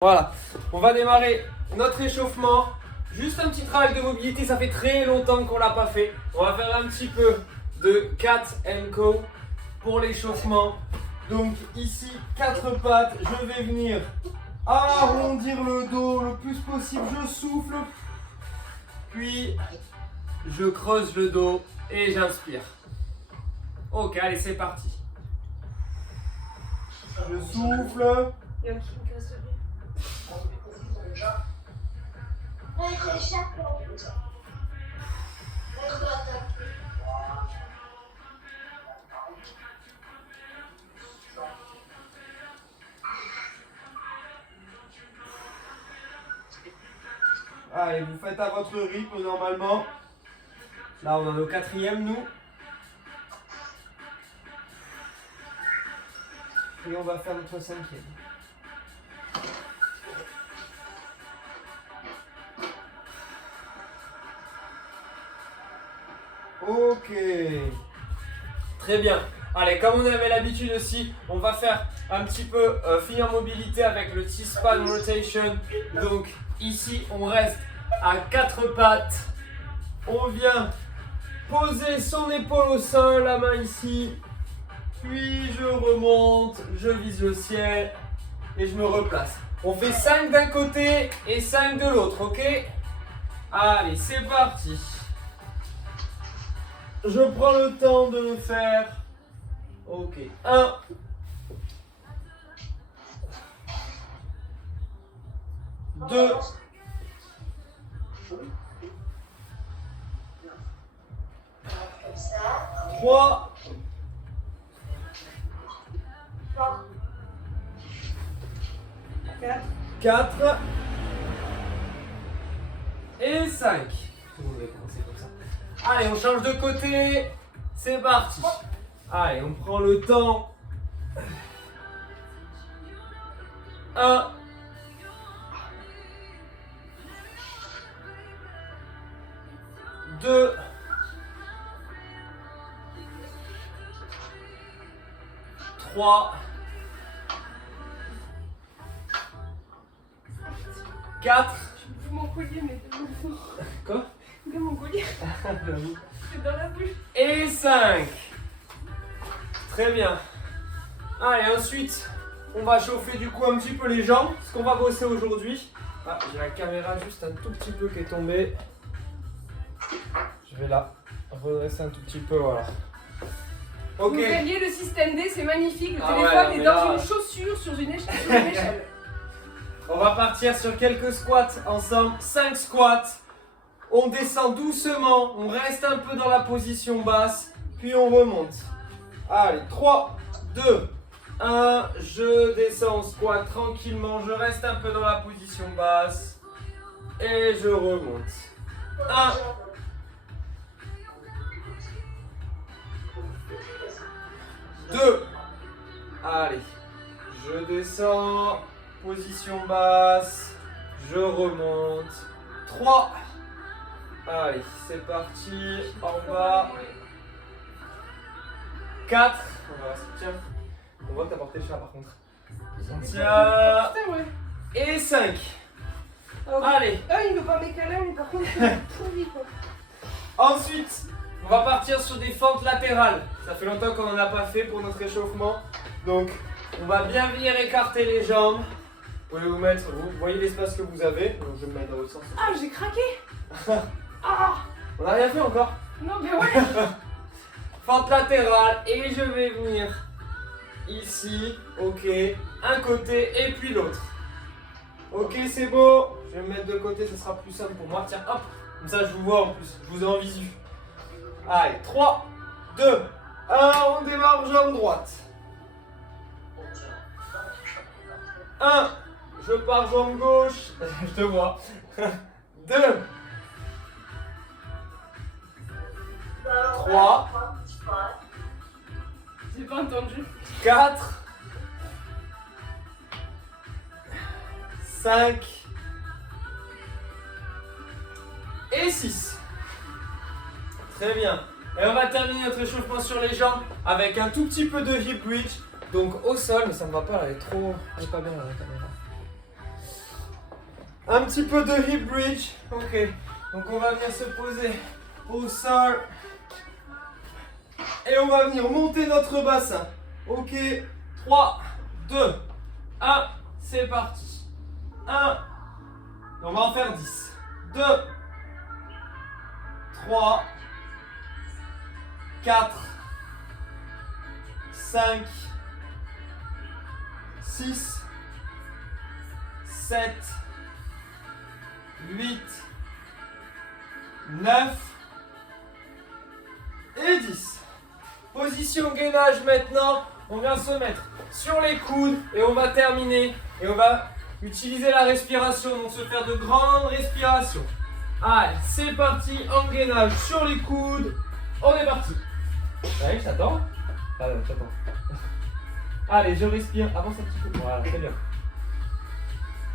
Voilà, on va démarrer notre échauffement. Juste un petit travail de mobilité, ça fait très longtemps qu'on l'a pas fait. On va faire un petit peu de cat and co pour l'échauffement. Donc ici, 4 pattes, je vais venir arrondir le dos le plus possible. Je souffle, puis je creuse le dos et j'inspire. Ok, allez, c'est parti. Je souffle. Allez, vous faites à votre rythme normalement. Là, on en est au 4e, nous. Et on va faire notre 5e. Ok. Très bien. Allez, comme on avait l'habitude aussi, on va faire un petit peu finir mobilité avec le T-span rotation. Donc ici, on reste à 4 pattes. On vient poser son épaule au sol, la main ici. Puis je remonte, je vise le ciel et je me replace. On fait 5 d'un côté et 5 de l'autre, ok? Allez, c'est parti. Je prends le temps de le faire. Ok. 1. 2. 3. 4. Et 5. Tout le monde va commencer comme ça. Allez, on change de côté. C'est parti. Allez, on prend le temps. 1. 2. 3. 4. Mon collier, mais c'est bon. Quoi? De mon collier, J'avoue. c'est dans la bouche. Et 5. Très bien. Allez, ensuite, on va chauffer du coup un petit peu les jambes. Ce qu'on va bosser aujourd'hui. Ah, j'ai la caméra juste un tout petit peu qui est tombée. Je vais la redresser un tout petit peu, voilà. Ok. Vous gagnez le système D, c'est magnifique. Le Ah téléphone ouais, est mais dans là- une chaussure sur une échelle. On va partir sur quelques squats ensemble. 5 squats. On descend doucement. On reste un peu dans la position basse. Puis on remonte. Allez, 3, 2, 1. Je descends en squat tranquillement. Je reste un peu dans la position basse. Et je remonte. 1. 2. Allez. Je descends. Position basse. Je remonte. 3. Allez, c'est parti. En bas. 4. On va rester. Tiens. On voit que t'as porté le chat par contre. On tient. Putain, ouais. Et 5. Ah, ok. Allez. Ah, il veut pas mes câlins, mais par contre, c'est trop vite, quoi. Ensuite, on va partir sur des fentes latérales. Ça fait longtemps qu'on n'en a pas fait pour notre échauffement. Donc, on va bien venir écarter les jambes. Vous pouvez vous mettre, vous voyez l'espace que vous avez. Donc, je vais me mettre dans l'autre sens. Ah, j'ai craqué. Ah, On n'a rien fait encore. non, mais ouais. Fente latérale et je vais venir ici, ok, un côté et puis l'autre. Ok, c'est beau. Je vais me mettre de côté, ce sera plus simple pour moi. Tiens, hop, comme ça je vous vois en plus, je vous ai en visu. Allez, 3, 2, 1, on démarre jambe droite. 1, je pars jambe gauche, je te vois. 2, 3, J'ai pas entendu. 4, 5 et 6. Très bien. Et on va terminer notre échauffement sur les jambes avec un tout petit peu de hip bridge. Donc au sol, mais ça me va pas, elle est trop. Elle est pas bien là, la caméra. Un petit peu de hip bridge. Ok. Donc on va venir se poser au sol. Et on va venir monter notre bassin. Ok. 3, 2, 1. C'est parti. 1. On va en faire 10. 2, 3, 4, 5, 6, 7, 8, 9 et 10. Position gainage maintenant. On vient se mettre sur les coudes et on va terminer. Et on va utiliser la respiration. Donc se faire de grandes respirations. Allez, c'est parti. En gainage sur les coudes. On est parti. Allez, j'attends. Ah non, j'attends. Allez, je respire. Avance un petit peu. Voilà, très bien.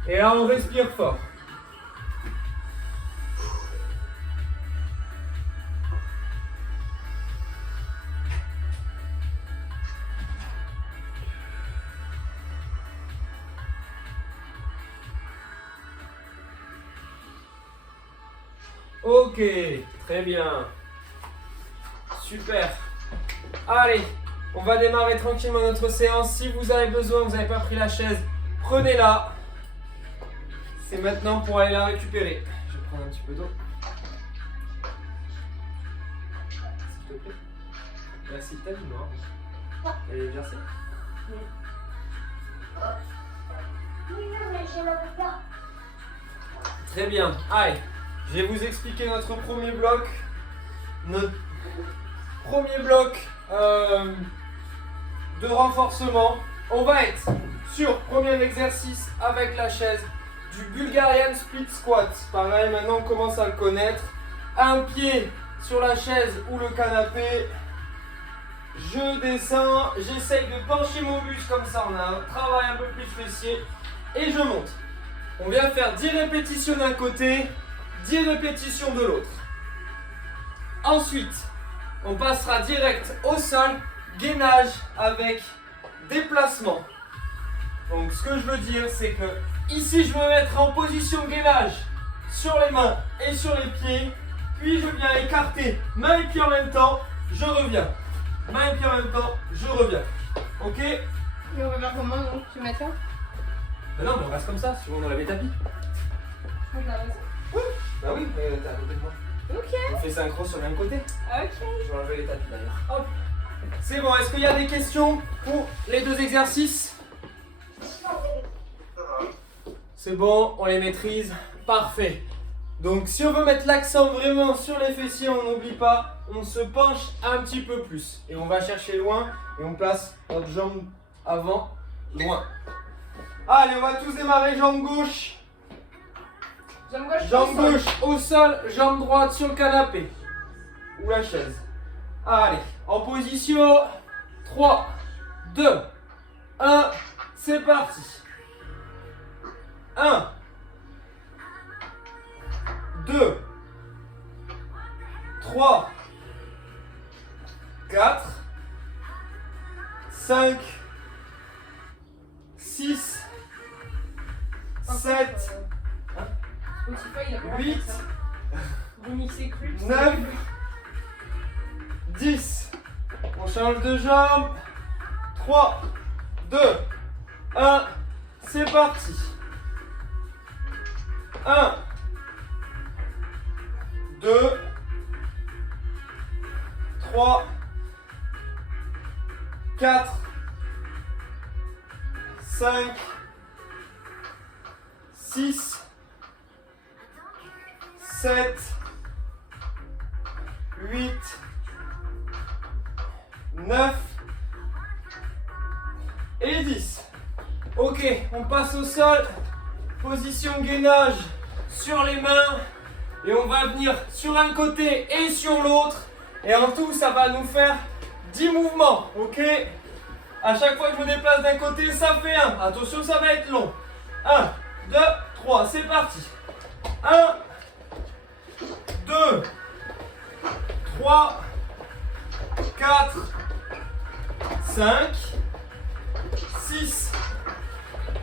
Et là, on respire fort. Ok, très bien. Super. Allez, on va démarrer tranquillement notre séance. Si vous avez besoin, vous n'avez pas pris la chaise, prenez-la. C'est maintenant pour aller la récupérer. Je vais prendre un petit peu d'eau. S'il te plaît. Merci, t'as dit moi. Elle est versée? Très bien. Allez, je vais vous expliquer notre premier bloc. Notre premier bloc de renforcement. On va être sur premier exercice avec la chaise du Bulgarian Split Squat. Pareil, maintenant on commence à le connaître. Un pied sur la chaise ou le canapé. Je descends, j'essaye de pencher mon buste comme ça, on a un travail un peu plus fessier. Et je monte. On vient faire 10 répétitions d'un côté, 10 répétitions de l'autre. Ensuite, on passera direct au sol, gainage avec déplacement. Donc ce que je veux dire, c'est que ici je me mettrai en position gainage sur les mains et sur les pieds. Puis je viens écarter main et pied en même temps, je reviens. Main et pied en même temps, je reviens. Ok? Et on va faire comment donc? Tu mets ça? Ben non, mais on reste comme ça, sinon on enlève les tapis. Oui. Bah oui, mais t'es à côté de moi. Ok. On fait synchro sur le même côté. Ok. Je vais enlever les tapis d'ailleurs. Hop. C'est bon, est-ce qu'il y a des questions pour les deux exercices? C'est bon, on les maîtrise. Parfait. Donc si on veut mettre l'accent vraiment sur les fessiers, on n'oublie pas, on se penche un petit peu plus. Et on va chercher loin et on place notre jambe avant, loin. Allez, on va tous démarrer, jambe gauche. Jambe gauche. Jambe gauche au sol, jambe droite sur le canapé ou la chaise. Allez, en position 3, 2, 1, c'est parti. 1, 2, 3, 4, 5, 6, 7, Spotify, il a pas 8, fait ça. Remixer Club. 9, 10. On change de jambe. 3, 2, 1. C'est parti. 1, 2, 3, 4, 5, 6, 7, 8, 9 et 10. Ok, on passe au sol. Position gainage sur les mains. Et on va venir sur un côté et sur l'autre. Et en tout, ça va nous faire 10 mouvements. Ok? À chaque fois que je me déplace d'un côté, ça fait 1. Attention, ça va être long. 1, 2, 3. C'est parti. 1, 2, 3, 4, 5, 6,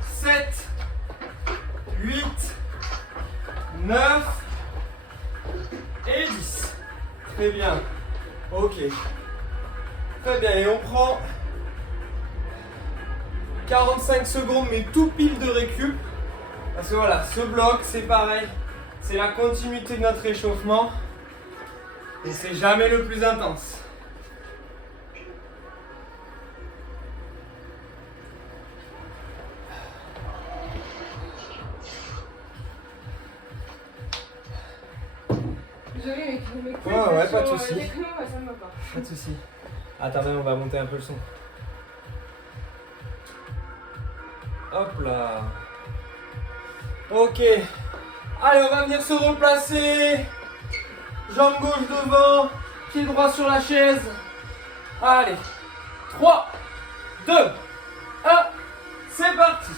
7, 8, 9 et 10. Très bien. Ok. Très bien. Et on prend 45 secondes, mais tout pile de récup. Parce que voilà, ce bloc, c'est pareil. C'est la continuité de notre échauffement. Et c'est jamais le plus intense. Désolée, mais mes couilles, Ouais, pas de sur, soucis. les pneus, ça me va pas. Pas de soucis. Attendez, on va monter un peu le son. Hop là. Ok. Allez, on va venir se replacer. Jambe gauche devant. Pied droit sur la chaise. Allez. 3, 2, 1. C'est parti.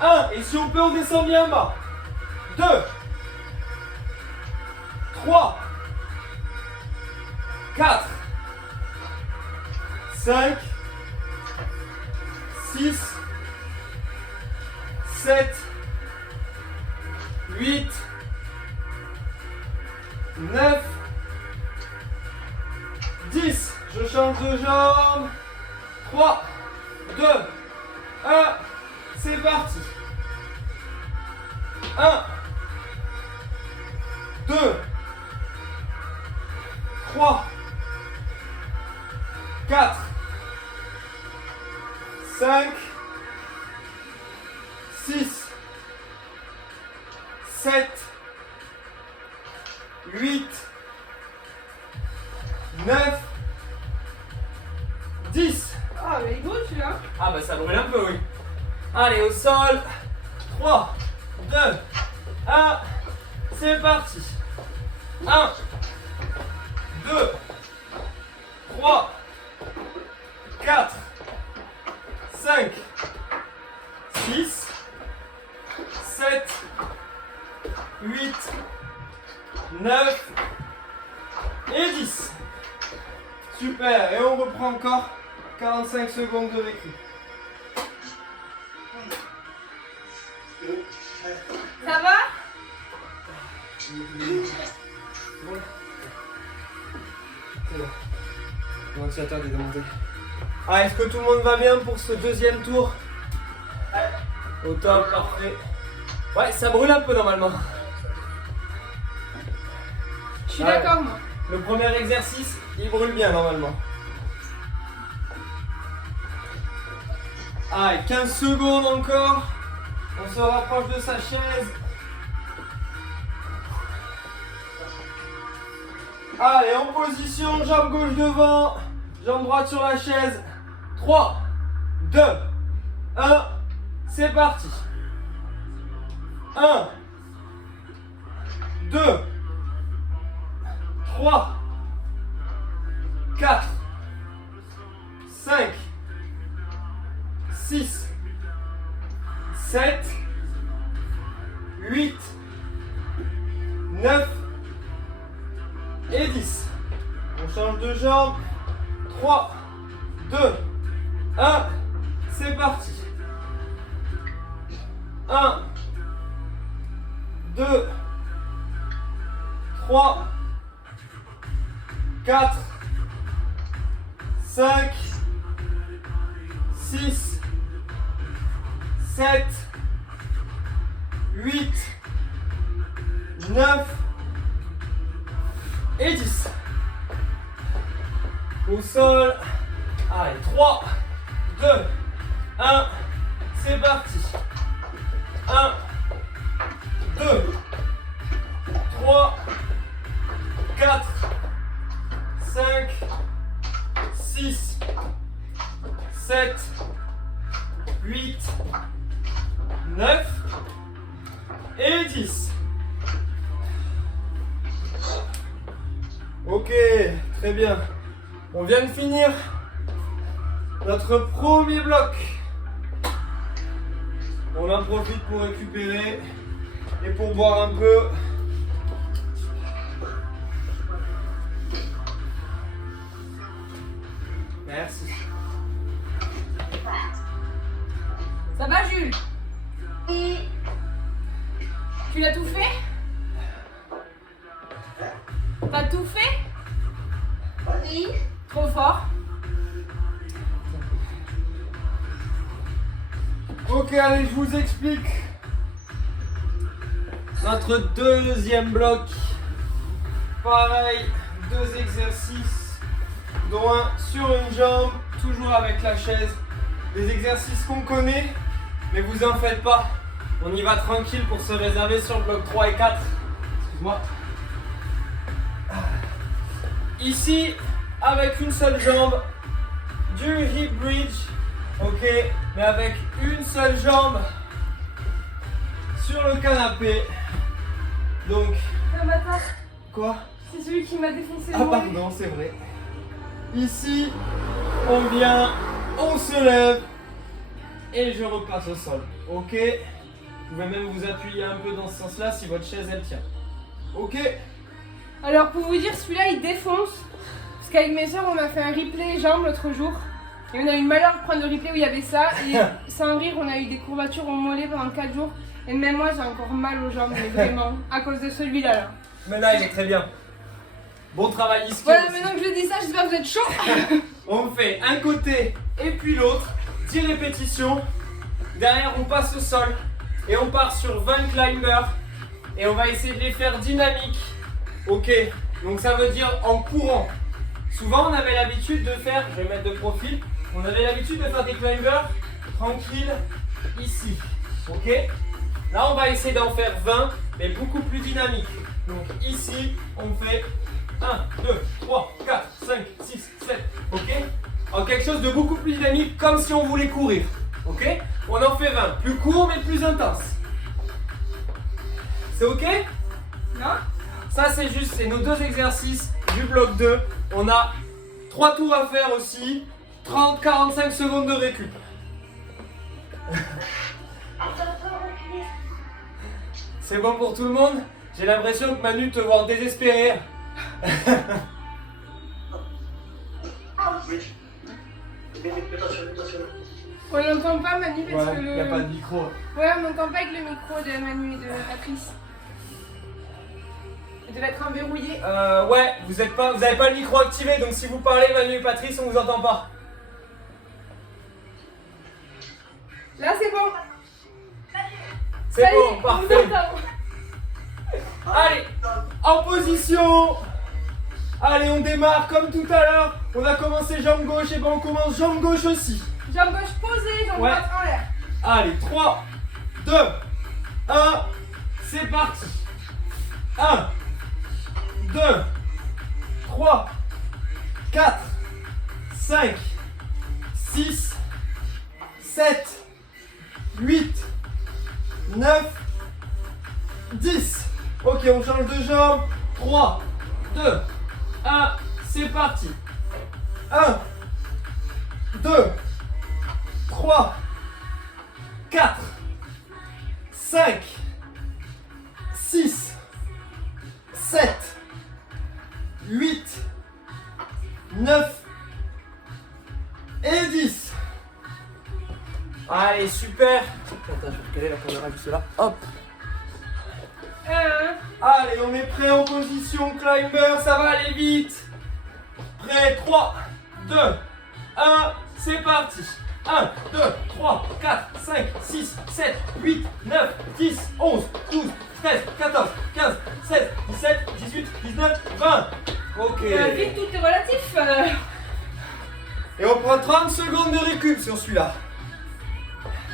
1. Et si on peut, on descend bien bas. 2. 3. 4. 5. 6. 7. 8. 9. 10. Je change de jambe. 3, 2, 1. C'est parti. 1, 2, 3, 4, 5, 6, 7, 8, 9, 10. Ah, mais il est gros celui-là. Ah bah ça brûle un peu, oui. Allez, au sol. 3, 2, 1. C'est parti. 1, 2, 3, 4, 5, 6, 7, 8, 9 et 10. Super. Et on reprend encore 45 secondes de récup. Ça va? C'est bon. Le ventilateur est démonté. Ah, est-ce que tout le monde va bien pour ce deuxième tour? Au top, parfait. Ouais, ça brûle un peu normalement. Je suis Ouais. d'accord, moi. Le premier exercice, il brûle bien normalement. Allez, 15 secondes encore. On se rapproche de sa chaise. Allez, en position, jambe gauche devant, jambe droite sur la chaise. 3, 2, 1, c'est parti. 1, 2, 3, 4, 5, 6, 7, 8, 9 et 10. On change de jambe. 3, 2, 1. C'est parti. 1, 2, 3, 4, 5, 6, 7, 8, 9 et 10. Au sol. Allez, 3, 2, 1. C'est parti. 1, 2, 3, 4, 5, 6, 7, 8, 9 et 10. Ok, très bien. On vient de finir notre premier bloc. On en profite pour récupérer et pour boire un peu. Merci. Ça va, Jules? Tu l'as tout fait? T'as tout fait? Oui. Trop fort. Ok, allez, je vous explique. Notre deuxième bloc. Pareil, 2 exercices, dont un sur une jambe, toujours avec la chaise. Des exercices qu'on connaît, mais vous en faites pas. On y va tranquille pour se réserver sur le bloc 3 et 4. Excuse-moi. Ici, avec une seule jambe, du hip bridge. Ok, mais avec une seule jambe sur le canapé. Donc, quoi? C'est celui qui m'a défoncé le Ah pardon, c'est vrai. Ici, on vient, on se lève et je repasse au sol. Ok? Vous pouvez même vous appuyer un peu dans ce sens-là si votre chaise elle tient. Ok? Alors pour vous dire, celui-là il défonce. Parce qu'avec mes soeurs, on a fait un replay jambes l'autre jour. Et on a eu le malheur de prendre le replay où il y avait ça. Et sans rire, on a eu des courbatures au mollet pendant 4 jours. Et même moi, j'ai encore mal aux jambes, mais vraiment, à cause de celui-là. Là. Maintenant, il est très bien. Bon travail ici. Voilà, aussi. maintenant que je dis ça, j'espère que vous êtes chaud. On fait un côté et puis l'autre. 10 répétitions. Derrière, on passe au sol. Et on part sur 20 climbers. Et on va essayer de les faire dynamiques. Ok, donc ça veut dire en courant. Souvent, on avait l'habitude de faire, je vais mettre de profil, on avait l'habitude de faire des climbers tranquilles ici. Ok? Là, on va essayer d'en faire 20, mais beaucoup plus dynamique. Donc ici, on fait 1, 2, 3, 4, 5, 6, 7. Ok? En quelque chose de beaucoup plus dynamique, comme si on voulait courir. Ok? On en fait 20. Plus court, mais plus intense. C'est ok? Non? Ça, c'est juste, c'est nos 2 exercices du bloc 2. On a 3 tours à faire aussi. 30-45 secondes de récup. C'est bon pour tout le monde? J'ai l'impression que Manu te voit désespéré. On n'entend pas Manu parce que Il n'y a pas de micro. Ouais, on n'entend pas avec le micro de Manu et de Patrice. Il devait être enverrouillé. Ouais, vous avez pas le micro activé, donc si vous parlez Manu et Patrice, on vous entend pas. Là, c'est bon. C'est Ça y est, bon, on parfait. vous entend. Allez, en position. Allez, on démarre comme tout à l'heure. On a commencé jambe gauche, et ben on commence jambe gauche aussi. Jambe gauche posée, jambe Ouais. droite en l'air. Allez, 3, 2, 1, c'est parti. 1, 2, 3, 4, 5, 6, 7, 8, 9, 10. Ok, on change de jambe. 3, 2, 1, c'est parti. 1, 2, 3, 4, 5, 6, 7, 8, 9 et 10. Allez, super. Attends, je vais recaler la caméra juste là. Hop. Allez, on est prêt en position climber, ça va aller vite. Prêt, 3, 2, 1, c'est parti. 1, 2, 3, 4, 5, 6, 7, 8, 9, 10, 11, 12, 13, 14, 15, 16, 17, 18, 19, 20. Ok. Vite, tout est relatif. Et on prend 30 secondes de récup sur celui-là.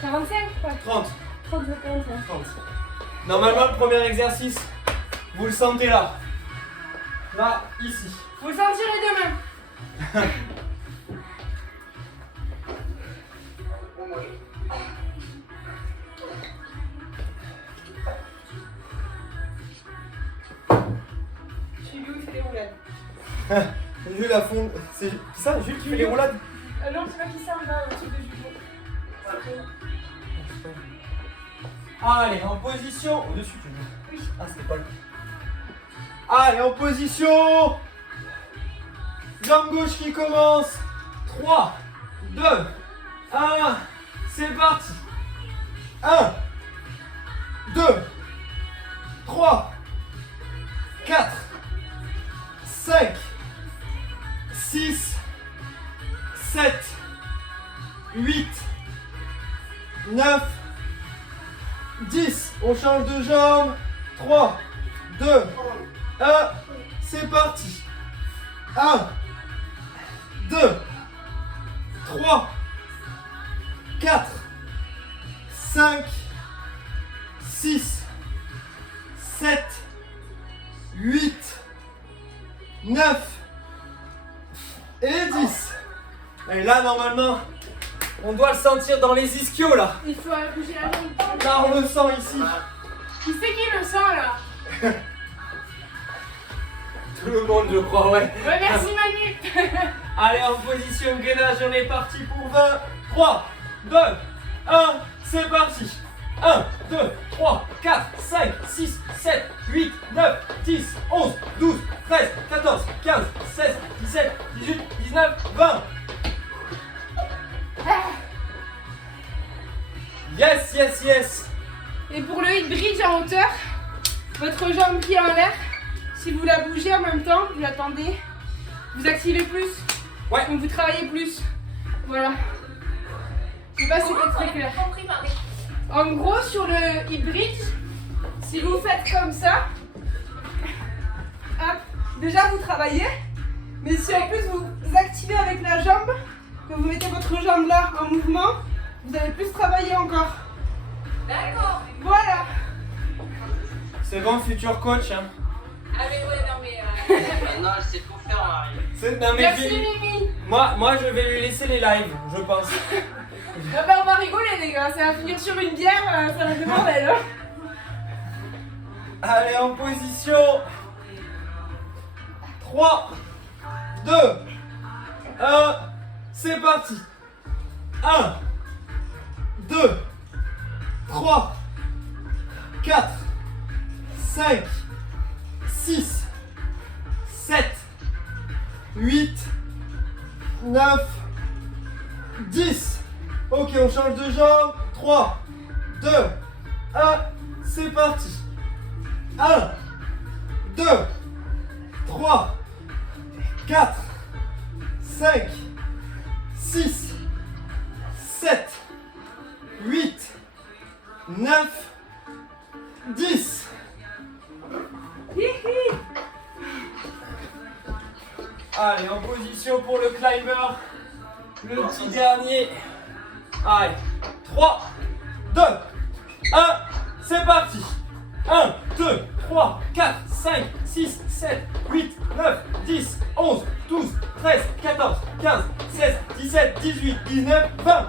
45 quoi. 30. 30, 45. 30. Normalement, le premier exercice, vous le sentez là. Là, ici. Vous le sentirez demain. Jules, il fait les roulades. Jules à fond. C'est ça, Jules qui fait les roulades? Non, c'est pas qui ça, on va au truc de judo. Allez, en position. Au-dessus, tu veux. Oui. Ah, c'était pas le. Allez, en position. Jambe gauche qui commence. 3, 2, 1. C'est parti. 1, 2, 10. On change de jambe. 3, 2, 1. C'est parti. 1, 2, 3, 4, 5, 6, 7, 8, 9 et 10. Et là, normalement, on doit le sentir dans les ischios, là. Il faut bouger la jambe. Là, on le sent ici. Qui c'est qui le sent là? Tout le monde, je crois, ouais. Ouais, merci Manu. Allez, en position gainage, on est parti pour 20. 3, 2, 1, c'est parti. 1, 2, 3, 4, 5, 6, 7, 8, 9, 10, 11, 12, 13, 14, 15, 16, 17, 18, 19, 20. Yes, yes, yes. Et pour le hip bridge en hauteur, votre jambe qui est en l'air, si vous la bougez en même temps, vous l'attendez, vous activez plus. Ouais. Donc vous travaillez plus. Voilà. Je sais pas si c'était très clair. En gros, sur le hip bridge, si vous faites comme ça, hop, déjà vous travaillez, mais si en plus vous activez avec la jambe, que vous mettez votre jambe là en mouvement, vous allez plus travailler encore. D'accord. Voilà. C'est bon, futur coach. Hein. Ah mais ouais, non mais... Maintenant, elle sait tout faire, Marie. Non, mais Merci Mimi. moi, je vais lui laisser les lives, je pense. Ah bah on va rigoler les gars, ça va finir sur une bière, ça va être le bordel. Hein. Allez, en position. 3, 2, 1, c'est parti. 1, 2, 3, 4, 5, 6, 7, 8, 9, 10. Ok, on change de jambe. 3, 2, 1, c'est parti. 1, 2, 3, 4, 5, 6, 7, 8, 9, 10. Allez, en position pour le climber. Le petit dernier. Allez, 3, 2, 1, c'est parti. 1, 2, 3, 4, 5, 6, 7, 8, 9, 10, 11, 12, 13, 14, 15, 16, 17, 18, 19, 20.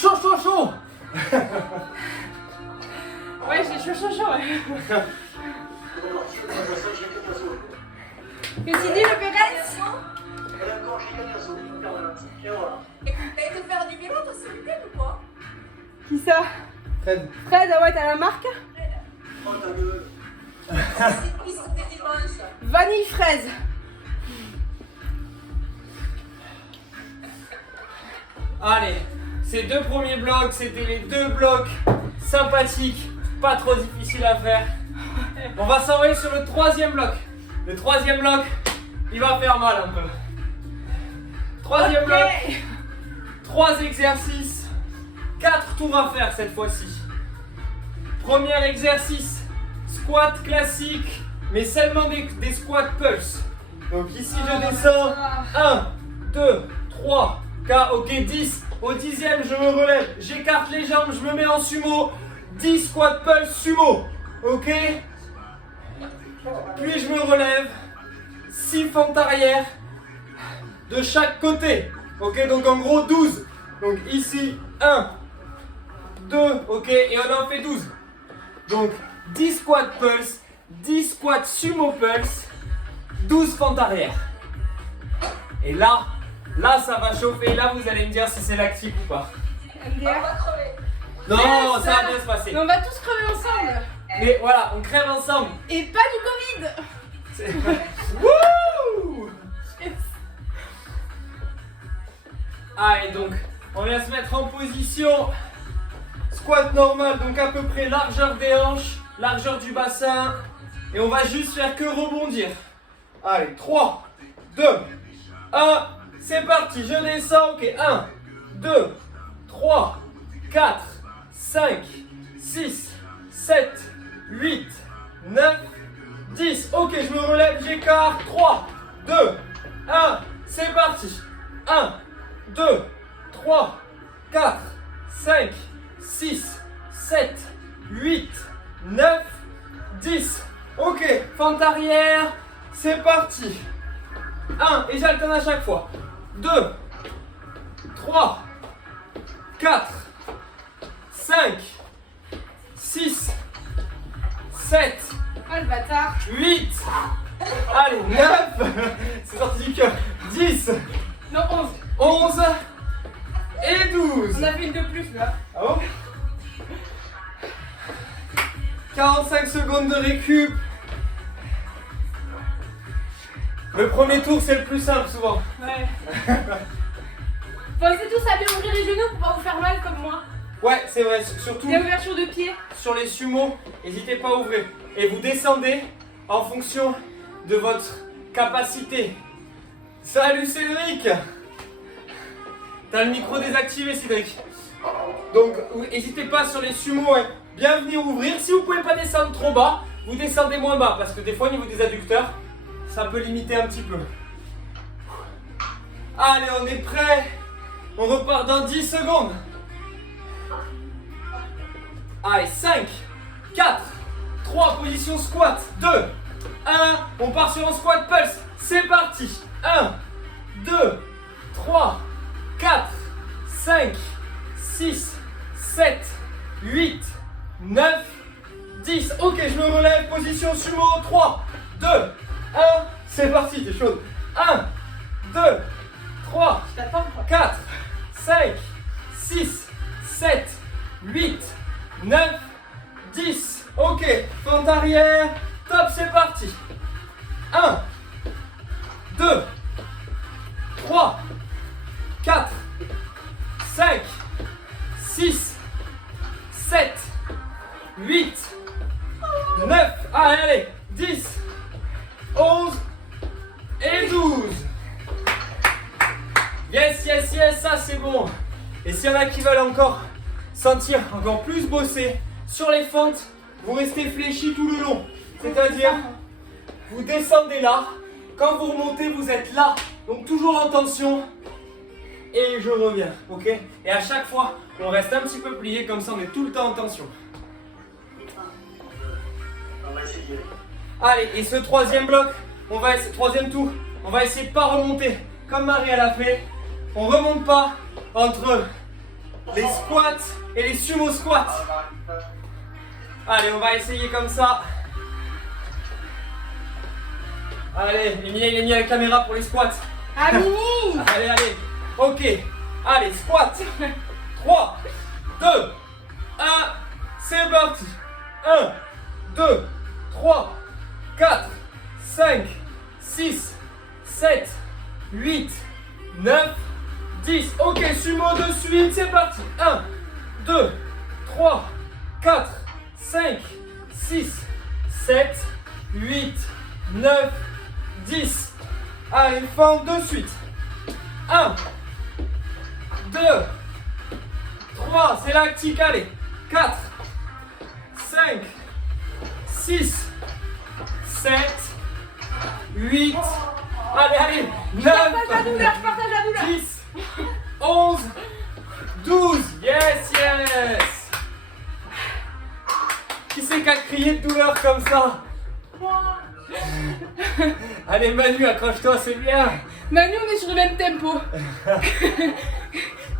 Chaud, chaud, chaud. Ouais, j'ai chaud, ouais. Qu'est-ce qu'il dit le Pérez? T'as été faire du vélo toi ce week-end ou quoi? Qui ça? Fred. Fred, ah ouais, t'as la marque? C'est qui c'était dimanche? Vanille fraise. Allez, ces deux premiers blocs, c'était les deux blocs sympathiques, pas trop difficiles à faire. On va s'envoyer sur le troisième bloc. Le troisième bloc, il va faire mal un peu. Troisième bloc, 3 exercices, 4 tours à faire cette fois-ci. Premier exercice, squat classique, mais seulement des squats pulse. Donc ici je descends, 1, 2, 3, 4, ok 10. Au 10e je me relève, j'écarte les jambes, je me mets en sumo. 10 squat pulse sumo, ok. Puis je me relève, 6 fentes arrière de chaque côté. Ok, donc en gros 12. Donc ici 1, 2, ok, et on en fait 12. Donc 10 squats pulse, 10 squats sumo pulse, 12 fentes arrière. Et là ça va chauffer. Là vous allez me dire si c'est lactique ou pas. On va crever. Non, Yes, ça va bien se passer. Mais on va tous crever ensemble. Mais voilà, on crève ensemble. Et pas du Covid. C'est- Wouh! Allez, donc on va se mettre en position squat normal, donc à peu près largeur des hanches, largeur du bassin, et on va juste faire que rebondir. Allez, 3, 2, 1, c'est parti, je descends, ok, 1, 2, 3, 4, 5, 6, 7, 8, 9, 10. Ok, je me relève, j'écarte. 3, 2, 1. C'est parti. 1, 2, 3, 4, 5, 6, 7, 8, 9, 10. Ok, fente arrière. C'est parti. 1, et j'alterne à chaque fois. 2, 3, 4, 5, 6, 7, Ah le bâtard. 8, allez, 9, c'est sorti du cœur, 10, Non, 11. 11 et 12. On a fait une de plus là. Ah bon 45 secondes de récup. Le premier tour, c'est le plus simple souvent. Ouais. Pensez tous à bien ouvrir les genoux pour pas vous faire mal comme moi. Ouais, c'est vrai, surtout Des ouvertures de pied. sur les sumos, n'hésitez pas à ouvrir. Et vous descendez en fonction de votre capacité. Salut Cédric! T'as le micro désactivé Cédric. Donc n'hésitez pas sur les sumos, ouais, bien venir ouvrir. Si vous pouvez pas descendre trop bas, vous descendez moins bas parce que des fois au niveau des adducteurs, ça peut limiter un petit peu. Allez, on est prêt. On repart dans 10 secondes. Allez, 5, 4, 3, position squat, 2, 1, on part sur un squat pulse, c'est parti, 1, 2, 3, 4, 5, 6, 7, 8, 9, 10, ok je me relève, position sumo, 3, 2, 1, c'est parti, t'es chaude, 1, 2, 3, Je t'attends quoi. 4, 5, 6, 7, 8, 9, 10. Ok, fente arrière. Top, c'est parti. 1, 2, 3, 4, 5, 6, 7, 8, 9. Allez, 10, 11 et 12. Yes, yes, yes, ça c'est bon. Et s'il y en a qui veulent encore sentir encore plus bosser sur les fentes, vous restez fléchi tout le long. C'est-à-dire, vous descendez là, quand vous remontez, vous êtes là. Donc toujours en tension. Et je reviens, ok? Et à chaque fois, on reste un petit peu plié, comme ça on est tout le temps en tension. On va essayer. Allez, et ce troisième bloc, troisième tour, on va essayer de pas remonter comme Marie elle a fait. On remonte pas entre les squats et les sumo squats. Allez, on va essayer comme ça. Allez, Emilia, il est mis à la caméra pour les squats. Ah Mimi. Allez, allez. Ok. Allez, squat. 3, 2, 1. C'est parti. 1, 2, 3, 4, 5, 6, 7, 8, 9, 10. Ok, sumo de suite, c'est parti. 1, 2, 3, 4, 5, 6, 7, 8, 9, 10. Allez, fente de suite. 1, 2, 3, c'est lactique, allez. 4, 5, 6, 7, 8, allez, allez, 9, Je partage la douleur, je partage la douleur. 10, 11, 12, yes, yes. Qui c'est qui a crié de douleur comme ça? Allez Manu, accroche-toi, c'est bien. Manu, on est sur le même tempo.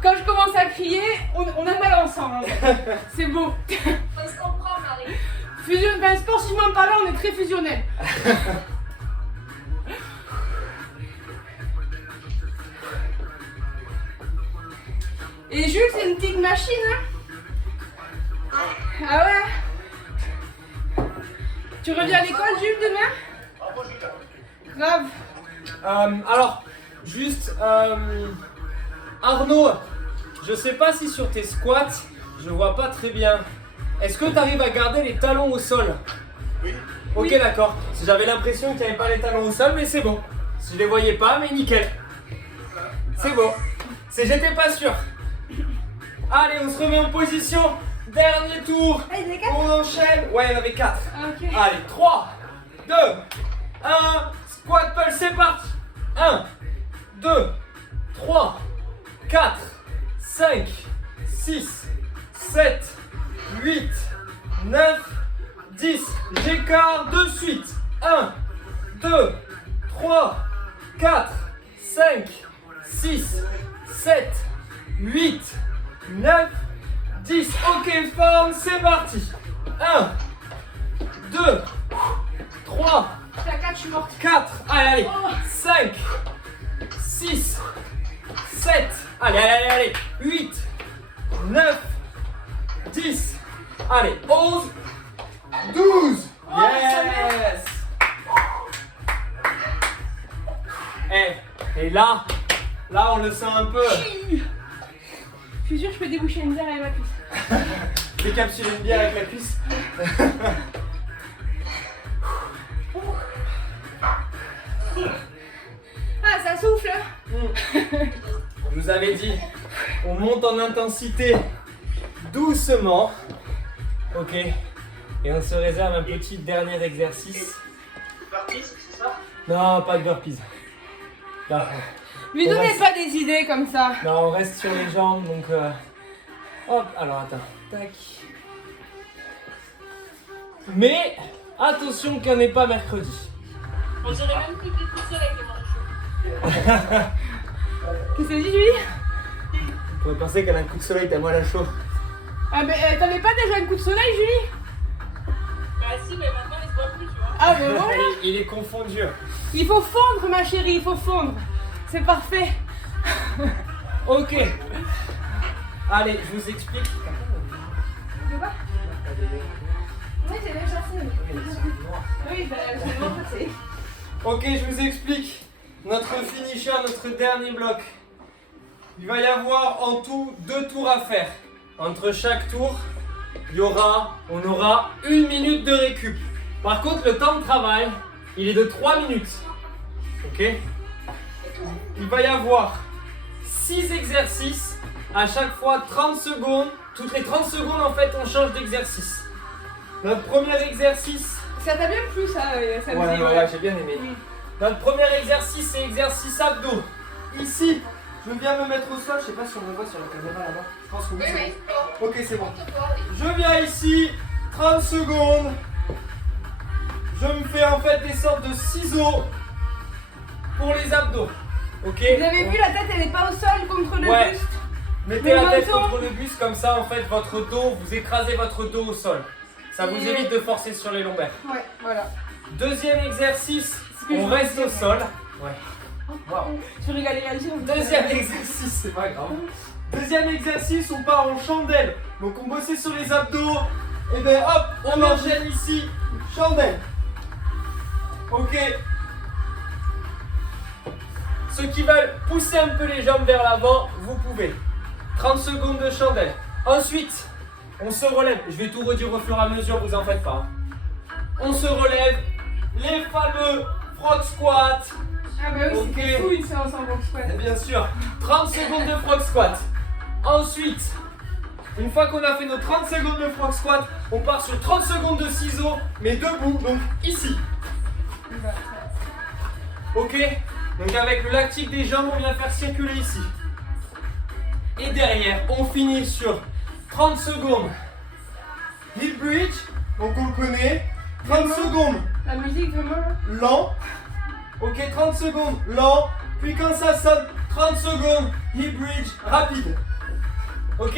Quand je commence à crier, on a mal ensemble. C'est beau. On se comprend, Marie. Sportivement parlant, on est très fusionnels. Et Jules, c'est une petite machine, hein? Ah ouais? Tu reviens à l'école, Jules, demain? Grave. Alors, juste, Arnaud, je sais pas si sur tes squats, je vois pas très bien. Est-ce que tu arrives à garder les talons au sol? Oui. Ok, Oui. d'accord. J'avais l'impression qu'il n'y avait pas les talons au sol, mais c'est bon. Je les voyais pas, mais nickel. C'est bon. J'étais pas sûr. Allez, on se remet en position. Dernier tour. Ah, il y en a 4. On enchaîne. Ouais, il y en avait 4. Ah, ok. Allez, 3, 2, 1. Squat pull, c'est parti. 1, 2, 3, 4, 5, 6, 7, 8, 9, 10. J'écarte de suite. 1, 2, 3, 4, 5, 6, 7, 8, 9, 10. Ok, forme, c'est parti. 1, 2, 3, Je suis à 4, je suis morte. 4, allez, 5, 6, 7, allez, 8, 9, 10, allez, 11, 12. Yes. Et là, on le sent un peu. Je suis sûre que je peux déboucher une bière avec ma cuisse. Décapsuler une bière avec la cuisse. Ah, ça souffle. Je vous avais dit, on monte en intensité doucement. Ok. Et on se réserve un petit dernier exercice. Burpees, c'est ça? Non, pas de burpees. Non, Lui On donnez reste- pas des idées comme ça. non, on reste sur les jambes, donc... Hop, alors attends. Tac. Mais, attention qu'on n'est pas mercredi. On dirait même plus que tout seul avec les manches. Qu'est-ce que ça dit, Julie? On pourrait penser qu'elle a un coup de soleil tellement elle a chaud. Ah, mais t'avais pas déjà un coup de soleil, Julie? Bah si, mais maintenant il se voit plus, tu vois. Ah, mais voilà. Il est confondu. Il faut fondre, ma chérie, il faut fondre. C'est parfait. Ok. Allez, je vous explique. De quoi? Oui, j'ai déjà fait. Oui, bah, j'ai vraiment passé. Ok, je vous explique. Notre finisher, notre dernier bloc. Il va y avoir en tout 2 tours à faire. Entre chaque tour, on aura 1 minute de récup. Par contre, le temps de travail, il est de 3 minutes. Ok? Il va y avoir 6 exercices. À chaque fois 30 secondes. Toutes les 30 secondes, en fait, on change d'exercice. Notre premier exercice. Ça t'a bien plu, ça, samedi? Ouais, j'ai bien aimé. Oui. Notre premier exercice, c'est exercice abdos. Ici, je viens me mettre au sol. Je sais pas si on me voit sur la caméra là-bas. Je pense que oui. Oui, c'est oui, bon. Ok, c'est bon. porte-toi. Je viens ici, 30 secondes. Je me fais en fait des sortes de ciseaux pour les abdos. Ok? Vous avez vu, la tête, elle est pas au sol contre le Ouais. buste. Mettez la Le tête menton. contre le buste comme ça, en fait, votre dos, vous écrasez votre dos au sol. Ça vous Et- évite de forcer sur les lombaires. Ouais, voilà. Deuxième exercice, Ce que je on voulais reste dire. au sol. Ouais. Waouh. Je rigole réagir. Deuxième exercice, c'est pas grave. Deuxième exercice, on part en chandelle. Donc on bossait sur les abdos. Et ben hop, on enchaîne ici. Chandelle. Ok. Ceux qui veulent pousser un peu les jambes vers l'avant, vous pouvez. 30 secondes de chandelle. Ensuite, on se relève. Je vais tout redire au fur et à mesure, vous en faites pas. On se relève. Les fameux frog squats. Ah bah oui, Ok. c'était fou une séance en box squat. Et bien sûr, 30 secondes de frog squat. Ensuite, une fois qu'on a fait nos 30 secondes de frog squat, on part sur 30 secondes de ciseaux, mais debout, donc ici. Ok? Donc avec le lactique des jambes, on vient faire circuler ici. Et derrière, on finit sur 30 secondes. Hip bridge, donc on le connaît. 30 secondes La musique, vraiment. lent. Ok, 30 secondes lent. Puis quand ça sonne, 30 secondes hip bridge rapide. Ok?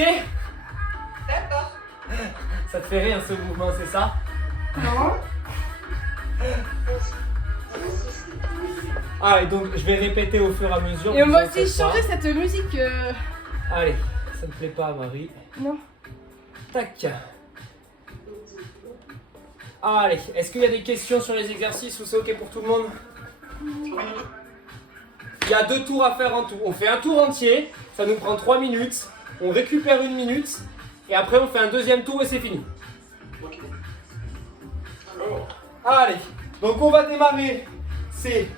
D'accord. Ça te fait rire ce mouvement, c'est ça? Non. Ah, et donc je vais répéter au fur et à mesure. Et on vous va en faites aussi pas. changer cette musique. Allez, ça ne plaît pas, Marie. Non. Tac. Allez, est-ce qu'il y a des questions sur les exercices ou c'est ok pour tout le monde? Il y a 2 tours à faire en tout. On fait un tour entier, ça nous prend 3 minutes. On récupère 1 minute et après on fait un deuxième tour et c'est fini. Ok. Allez, donc on va démarrer. C'est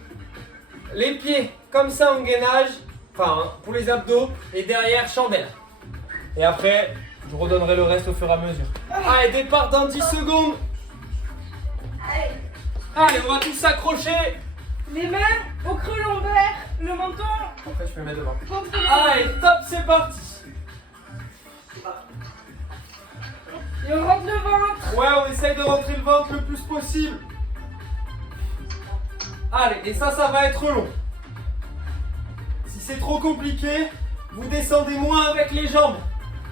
les pieds comme ça en gainage, enfin pour les abdos et derrière chandelle. Et après, je redonnerai le reste au fur et à mesure. Allez, départ dans 10 secondes. Allez, on va tous s'accrocher. Les mains au creux lombaire, le menton Après, je peux le mettre devant. contre les Allez, top, c'est parti. Et on rentre le ventre. Ouais, on essaye de rentrer le ventre le plus possible. Allez, et ça va être long. Si c'est trop compliqué, vous descendez moins avec les jambes.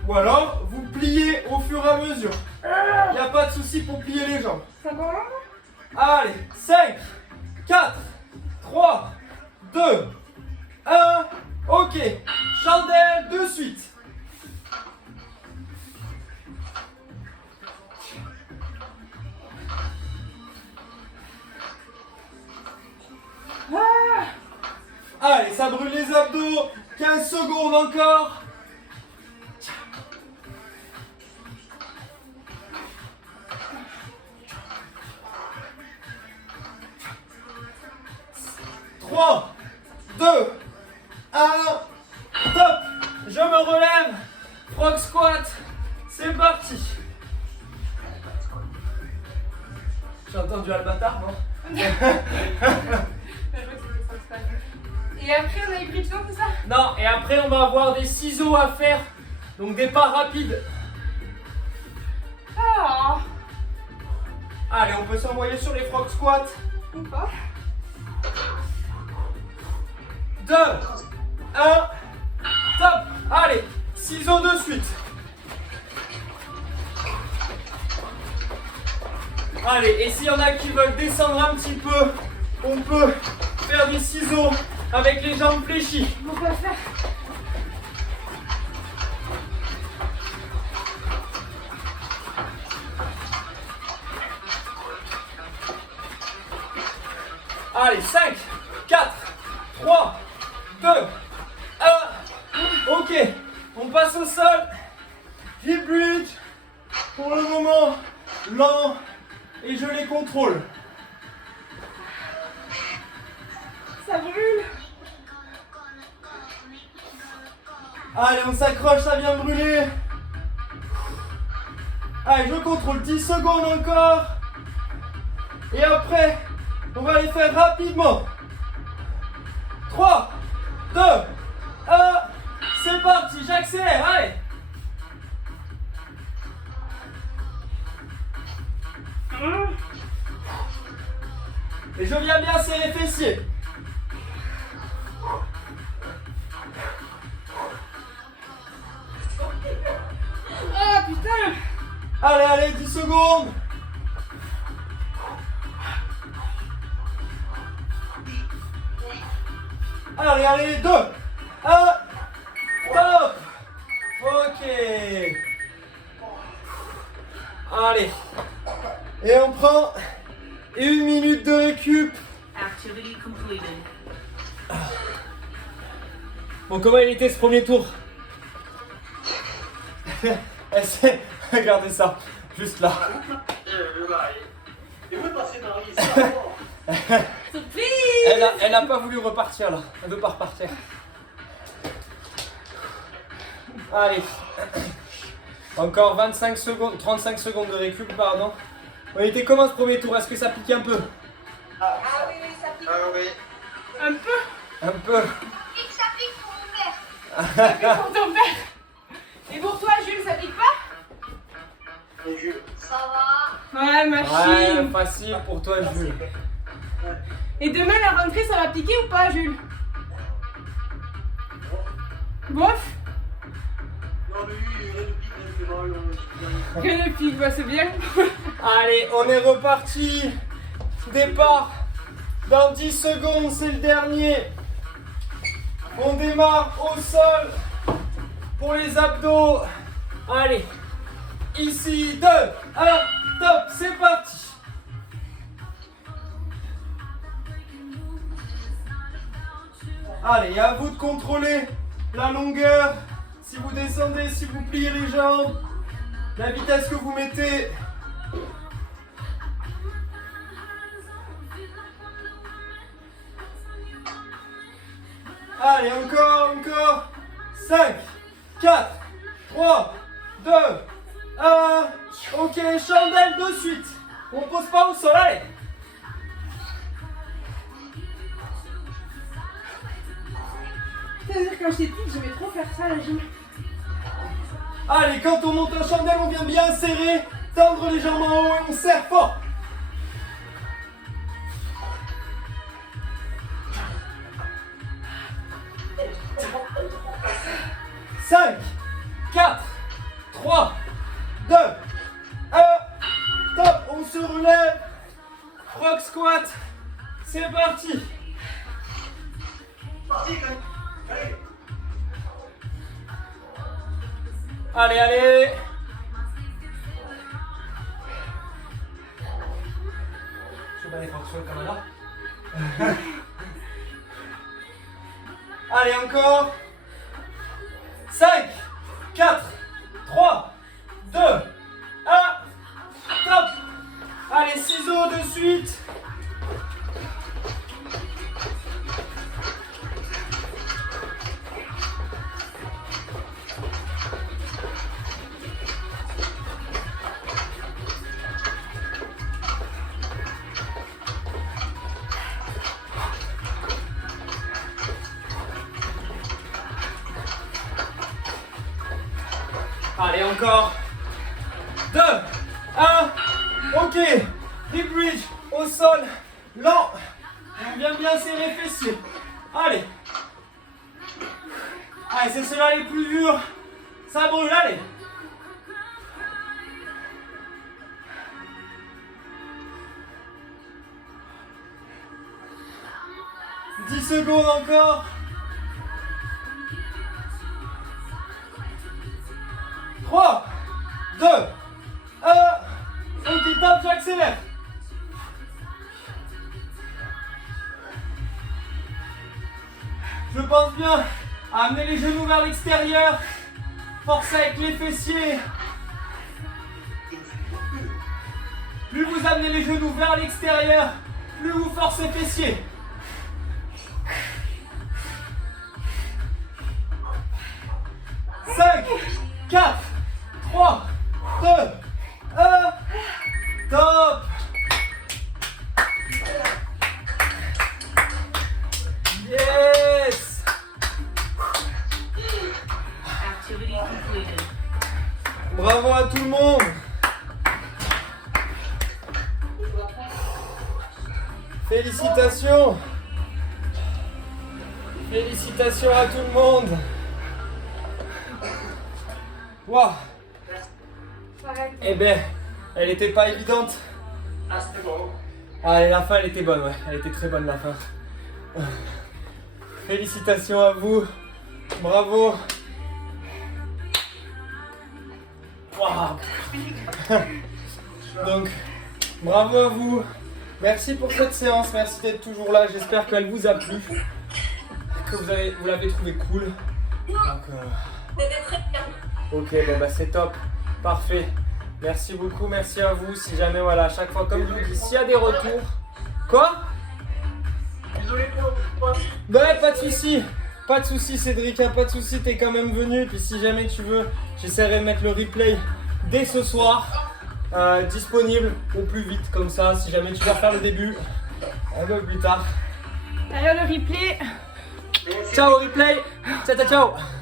Ou alors, vous pliez au fur et à mesure. Il n'y a pas de souci pour plier les jambes. C'est encore long? Allez, 5, 4, 3, 2, 1. Ok, chandelle de suite. Allez, ça brûle les abdos. 15 secondes encore. Trois, 2, 1, top. Je me relève. Frog squat. C'est parti. J'ai entendu Albatar, non? Et après, on a pris tout ça? Non, et après on va avoir des ciseaux à faire. Donc des pas rapides. Ah, Allez, on peut s'envoyer sur les frog squats. ou pas? 2, 1, top. Allez, ciseaux de suite. Allez, et s'il y en a qui veulent descendre un petit peu, on peut faire des ciseaux avec les jambes fléchies. Pourquoi faire? Allez, 5, 4, 3, 2, 1. Ok, on passe au sol. Hip bridge. Pour le moment, lent. Et je les contrôle. Ça brûle. Allez, on s'accroche, ça vient brûler. Allez, je contrôle 10 secondes encore. Et après, on va les faire rapidement. 3, 2, 1. C'est parti, j'accélère, allez. Et je viens bien serrer les fessiers. Ah putain. Allez, allez, 10 secondes. Allez, allez, 2, 1, top. Ok. Allez. Et on prend 1 minute de récup. Activity completed. Bon, comment il était ce premier tour? Regardez ça, juste là. Et vous passez dans les Elle a pas voulu repartir là, elle veut pas repartir. Allez. Encore 25 secondes, 35 secondes de récup, pardon. On était comment ce premier tour? Est-ce que ça pique un peu? Ah oui, oui, ça pique. oui. Un peu. Un peu. Ça pique pour mon père. Ça pique pour ton père. Et pour toi, Jules, ça pique pas? Et je... Ça va. Ouais, Ouais, machine. facile pour toi, Jules. Et demain, la rentrée, ça va piquer ou pas, Jules? Bof. Non, mais lui, il fait mal. Que ne pique, bah c'est bien. Allez, on est reparti. Départ. Dans 10 secondes, c'est le dernier. On démarre au sol pour les abdos. Allez, ici, 2, 1, top, c'est parti. Allez, à vous de contrôler la longueur. Si vous descendez, si vous pliez les jambes, la vitesse que vous mettez. Allez, encore. 5, 4, 3, 3, 2, 1. Ok, chandelle de suite. On pose pas au sol, allez. C'est-à-dire quand j'étais petite, j'aimais trop faire ça à la gym. Allez, quand on monte en chandelle, on vient bien serrer, tendre les jambes en haut et on serre fort. 5, 4, 3, 2, 1. Top, on se relève. Frog squat. C'est parti. Allez, allez. Je vais pas les frog squat comme là. Allez, encore. 5, 4, 3, 2, 1. Top. Allez, ciseaux de suite. Allez, encore. 2, 1. Ok. Hip bridge au sol. Lent. On vient bien serrer fessiers. Allez. Allez, c'est ceux-là les plus durs. Ça brûle, allez. « 10 secondes encore. 3, 2, 1. Ok, top, j'accélère. Je pense bien à amener les genoux vers l'extérieur. Force avec les fessiers. Plus vous amenez les genoux vers l'extérieur, plus vous forcez les fessiers. « 5, 4, 3, 2, 1. Top. Yes. Activity completed. Bravo à tout le monde. Félicitations. Félicitations à tout le monde. Waouh. Eh ben, elle était pas évidente. Ah, c'était bon. Allez, la fin, elle était bonne, ouais. Elle était très bonne, la fin. Félicitations à vous. Bravo. Waouh. Donc, bravo à vous. Merci pour cette séance. Merci d'être toujours là. J'espère qu'elle vous a plu. Que vous l'avez trouvé cool. Donc, C'était très bien. ok, bon bah c'est top. Parfait. Merci beaucoup, merci à vous. Si jamais, voilà, à chaque fois, comme je vous dis, s'il y a des retours. Quoi? Désolé pour Ouais, pas de soucis Cédric, hein, pas de soucis, t'es quand même venu. Puis si jamais tu veux, j'essaierai de mettre le replay dès ce soir. Disponible au plus vite, comme ça, si jamais tu vas faire le début, un peu plus tard. Derrière le replay. Ciao replay, ciao ciao ciao.